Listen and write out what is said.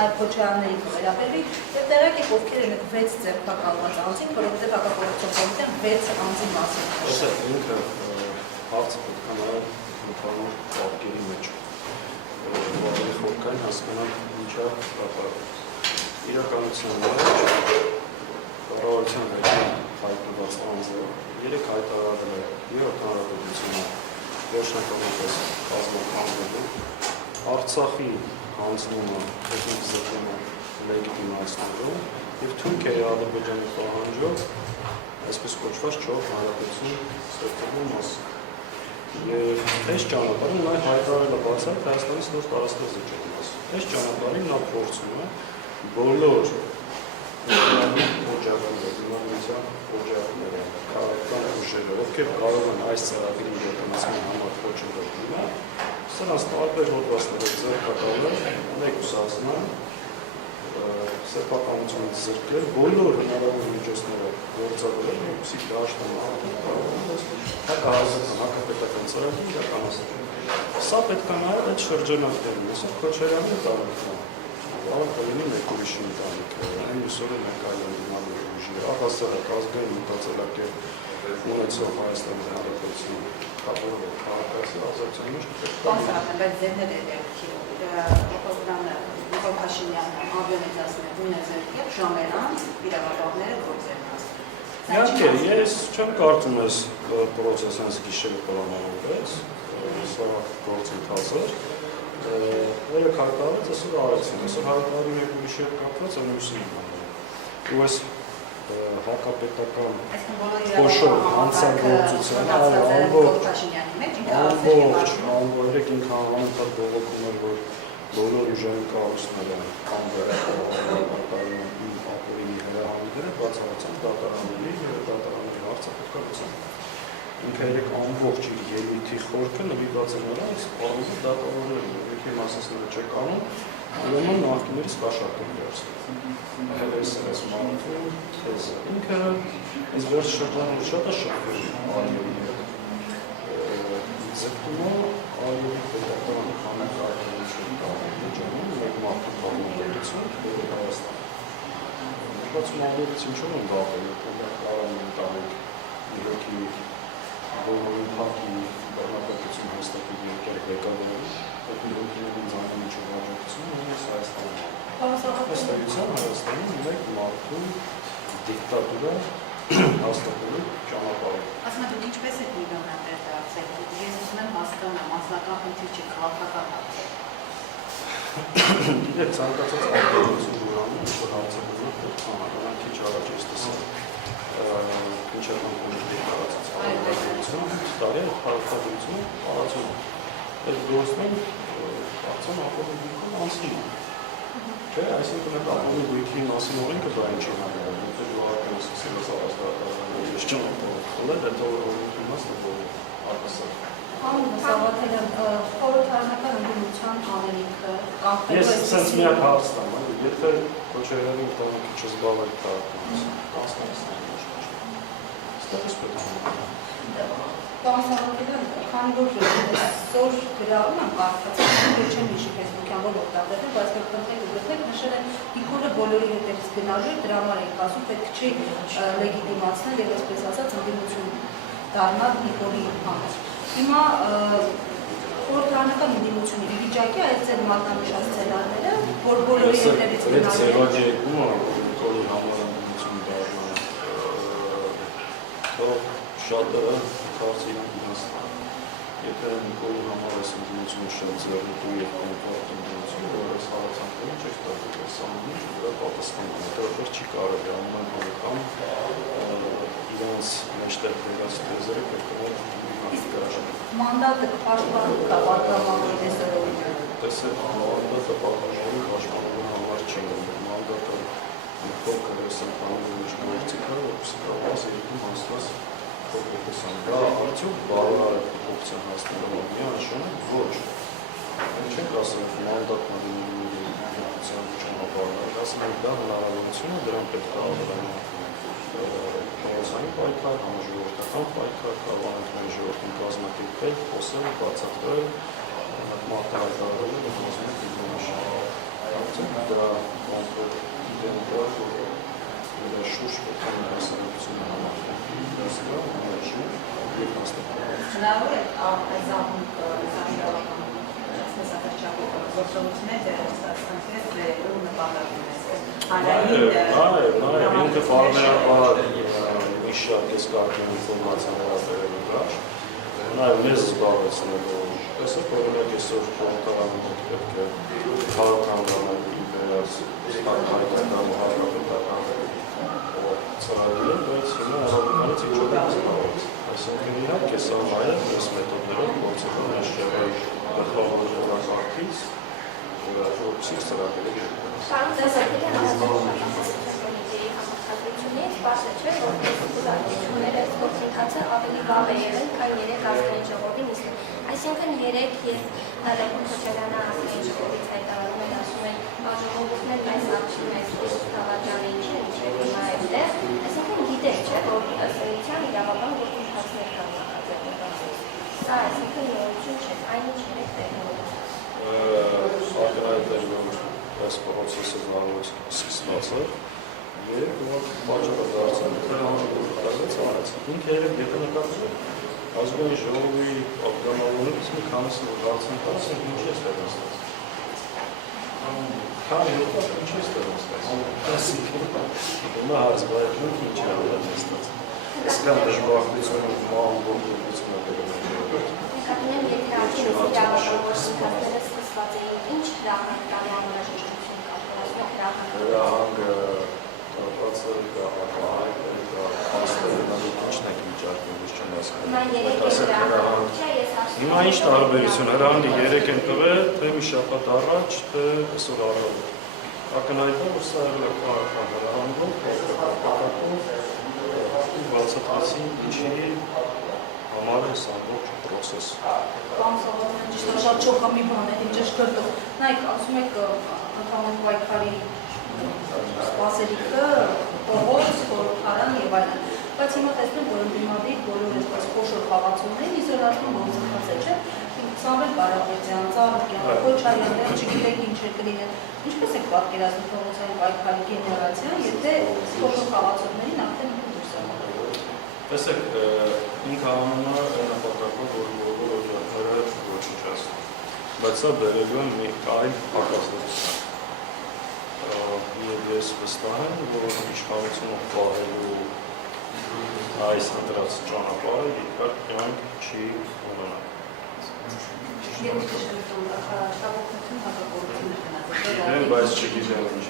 նաև Քոչարյաններին կվերաբերվի եւ տեղյակ եք ովքեր են 6 ձերբակալված անձին, որովհետեւ հակապարտության կոմիտեն 6 անձի մասին նշել է։ Ինքը հարցը պետք է նայել ընդհանուր պատկերի մեջ։ Ավելի խորքային հասկանալ ինչա կատարվում։ Իրականության մեջ կառավարության հայտնված անձը 3 հայտարարել է Երրորդ հանրապետությունը վերջնականապես կազմակերպելու Արցախի հանձնումը էթնիկ զտումը լեգիտիմացնելու եւ Թուրքիայի Ադրբեջանի պահանջով այսպես կոչված 4 հանրապետություն ստեղծելու մասին։ Եվ այս ճանապարհին նա հայտարարել է բացառ Հայաստանի ստոր տարածքների զիջելու մասին։ Այս ճանապարհին նա փորձում է բոլոր օջախները, քաղաքական ուժերը, ովքեր կարող են այս ծրագրի իրականացման համար խոչընդոտ լինել, սրանց տարբեր հոդվածներով ձեռնարկել, մեկուսացնել, սեփականությունից զրկել, բոլոր հնարավոր միջոցներով գործադրել, որպեսզի դաշտը հակապետական ծրագրի իրականացնել։ Սա պետք է նայել այդ շրջանակներում, այսօր Քոչարյանի տարածքում, կարող լինի մեկ ուրիշի ընտանիք, այն ուսորը մեկ այլ ընդդիմադիր ուժի, առհասարակ ազգային մտածելակերպ ունեցող Հայաստանի Հանրապետության քաղաքացի ազատության մեջ Բանսարական, բայց ձերներ է Նիկոլ Փաշինյանը ամբիոնիզացնել ունեցել եւ ժամեր անց իրավապահները գործերն ասել։ Իհարկե, ես չեմ կարծում ես պրոցեսը հենց գիշերը պլանավորվեց, սա գործընթաց էր։ Երեք հայտարարեց, այսօր արեցին, այսօր հայտարարի մեկ ուրիշի հետ կապված է մյուսին հանել։ Ու այս հակապետական խոշոր հանցագործության ամբողջ ինքը անընդհատ բողոքում էր, որ բոլոր ուժային կառույցները ապօրինի հրահանգները բացառությամբ դատարանների եւ դատարանների հարցը պետք է լուծեն։ Ինքը երեք ամբողջ իր ելույթի խորքը նվիրված է նրանց, սպառումը դատավորներն են, ովքեր մասնասները չեք անում, ուրեմն նախկիներից կաշառքին վերցնել։ Այս մանութում թեզը։ Ինքը այս վերջ շրջանում շատ է շփվել Արիևի հետ։ Ձգտումը Արիևի պետական հանրակարգություն Ադրբեջանում մեկ մարդու կողմնակցություն դեպի Հայաստան։ Բացում Արիևից ինչու են գաղվել, որ կարող են տանիք իրոքի բոլորի փակի բռնապետություն հաստատել երկեր ղեկավարի, այդ իրոքիների ձայնի չվարժակցություն ունես Հայաստանում։ Հաստատության Հայաստանում մեկ մարդու դիկտատուրա հաստատելու ճանապարհը։ Ասում եմ, ինչպես է միլիոնատեր դարձել։ Ես ուզում եմ հասկանալ, մասնական խնդիր չի, քաղաքական հարցեր։ Գիտեք, ցանկացած արտադրություն ուրանում, որ հարցակցումը պետք է անհանգստանալ քիչ առաջ ես տեսել։ Ինչական կոնկրետ տարածած հարցակցություն, տարի հարցակցություն, տարածում։ Այդ գործն արդեն ապօրինի անցնում է։ Չէ, այսինքն այդ ապօրինի գույքի մասին օրենքը դա ինչ է հանդիպում, որտեղ ժողովրդը սկսել է այս ճանապարհը, հետո օրենքի մասը արտասար։ Սավաթելյան, խորհրդարանական ընդդիմության անելիքը Ես սենց միակ հարց տամ, եթե Քոչարյանի ընտանիքը չզբաղվեր քաղաքականությամբ, կանցնես ստատուս պետք է։ Պարոն Սավաթելյան, քանի որ այսօր գրառում եմ կարծրացել, որ չեմ հիշի ֆեյսբուքյան որ օգտագործել, բայց կրկնեք ու գտեք նշել են Նիկոլը բոլորի հետևից գնալու դրա համար էի ասում, պետք չի լեգիտիմացնել եւ այսպես ասած ընդդիմություն դառնալ Նիկոլի համար։ Հիմա խորհրդարանական ընդդիմությունը վիճակի այդ ձեր մատնանշած սցենարները, որ բոլորի հետևից գնալու Այդ ձևակերպումը Նիկոլի համար ընդդիմություն դառնալ, թող շատերը կարծի իրանք իմաստան։ Եթե Նիկոլի համար այս ընդդիմությունը շատ ձեռնտու եւ կոմպակտ ընդդիմություն, որ այս հարցանքները չի ստացվել, սա ինչ դրա պատասխանը, որտեղ չի կարելի ամեն անգամ իրանց մեջտեղ դրած դեզերը պետք է Մանդատը պաշտպանում կա պատգամավորի դեսերովին։ Տեսեք, մանդատը պատգամավորի պաշտպանելու համար չի, մանդատը փոքր սանքանելու մեջ գործիք է, որպեսզի կարողանաս երկու մասնաս փոքրեցան։ Դա արդյոք բարոյական փոփոխության հասնելու միանշան ոչ։ Չենք ասում մանդատն ընդդիմության ճանապարհներ, ասում ենք դա հնարավորություն է, դրան պետք է ավելանալ փոխանցային պայքար, համաժողովրդական պայքար, կարող ենք մեր ժողովրդին կազմակերպել, խոսել, բացատրել, մարտահայտարարել եւ բազմաթիվ դեպքեր։ դրա կոնկրետ իդենտիա դրա շուրջ պետք է հասարակությունը համախոհի դասը համաշխի եւ հաստատել։ Հնարավոր է այս աղմուկ զանգահարական գործողությունները ստացանքներ վերելու նպատակ ունեցել։ Ինքը պարբերաբար մի շատ կեսկարգին ինֆորմացիա վերաբերելու դրաշ, նաև մեզ զբաղեցնել, որ տեսեք, օրինակ այսօր կողմտարանում պետք է քաղաքականների վերած հայկական ու հակապետական ծրագրերը, բայց հիմա հավաքականից ինչ-որ զբաղեց։ Այսինքն իհարկե սա նաև այս մեթոդներով գործել է շեղել գլխավոր օրակարգից, որոշիչ ծրագրերի Պարոն Ծեսակյանը համակարգությունից պարզ չէ, որ ծրագրությունները այս գործընթացը ավելի վաղ է եղել, քան 3 ազգային ժողովի նիստը։ Այսինքն 3 եւ Լևոն Քոչարյանը ազգային ժողովից հայտարարում են, ասում են, ժողովուրդն մեզ ակցիոն այս դավաճանի չէ, հիմա այդտեղ, այսինքն գիտեք, չէ, որ սերության իրավաբան գործընթացներ կան նախաձեռնված։ Սա այսինքն նորություն չէ, այնինչ 3 տեղում։ Ակնհայտ էր, որ այս պրոցեսը վաղուց սկսված է եւ որ պատճառը դարձել է հանրապետությունից արած։ Ինքը եկել նկատել ազգային ժողովի ակտիվանալուց մի քանիսը գործընթացը ինչ է ստացել։ Քանի հոգով ինչ է ստացել։ Հիմա հարցվայրում ինչ է ստացել։ Իսկական դժվարությունը մամուլությունը դերում Կապիտան երկրաչի իրավական գործընթացները սկսված էին ինչ հրահանգանի անհրաժեշտություն կապված հրահանգը տարված է հապահայտ է աստեղնալի ինչն եք վիճակում ես չեմ հասկանում հիմա ինչ տարբերություն հրահանգը 3 են տվել թե մի շաբաթ առաջ թե այսօր առավոտ ակնհայտ է որ սա եղել է քաղաքական հրահանգով բացատրեցին ինչի համար է սա ամբողջ պրոցես Պարոն Սողոմոնյան, ճիշտ է, շատ շոկա մի բան է, ճշգրտով։ Նայեք, ասում եք ընդհանուր պայքարի սպասելիքը, փողոց, խորհրդարան եւ այլն։ Բայց հիմա տեսնում որ ընդդիմադիր բոլոր այսպես խոշոր խաղացումներին իզոլացման գործընթաց է, չէ՞։ Սամվել Կարապետյան, Ծառուկյան, Քոչարյանները չգիտեք ինչ է կլինեն։ Ինչպես եք պատկերացնում փողոցային պայքարի գեներացիան, եթե խոշոր խաղացումներին արդեն դուրս է մղել։ Տեսեք, ինքը անում է նպատակով, որ բոլոր օջախները ոչնչացնեն, բայց սա բերելու է մի այլ հակազդեցություն։ Եվ ես վստահ եմ, որ իշխանությունը պահելու այս ընտրած ճանապարհը երկար կյանք չի ունենա։ Ես քշել եմ, շտաբօգնություն հակագործություն է գնացել։ Բայց չգիտեմ ինչ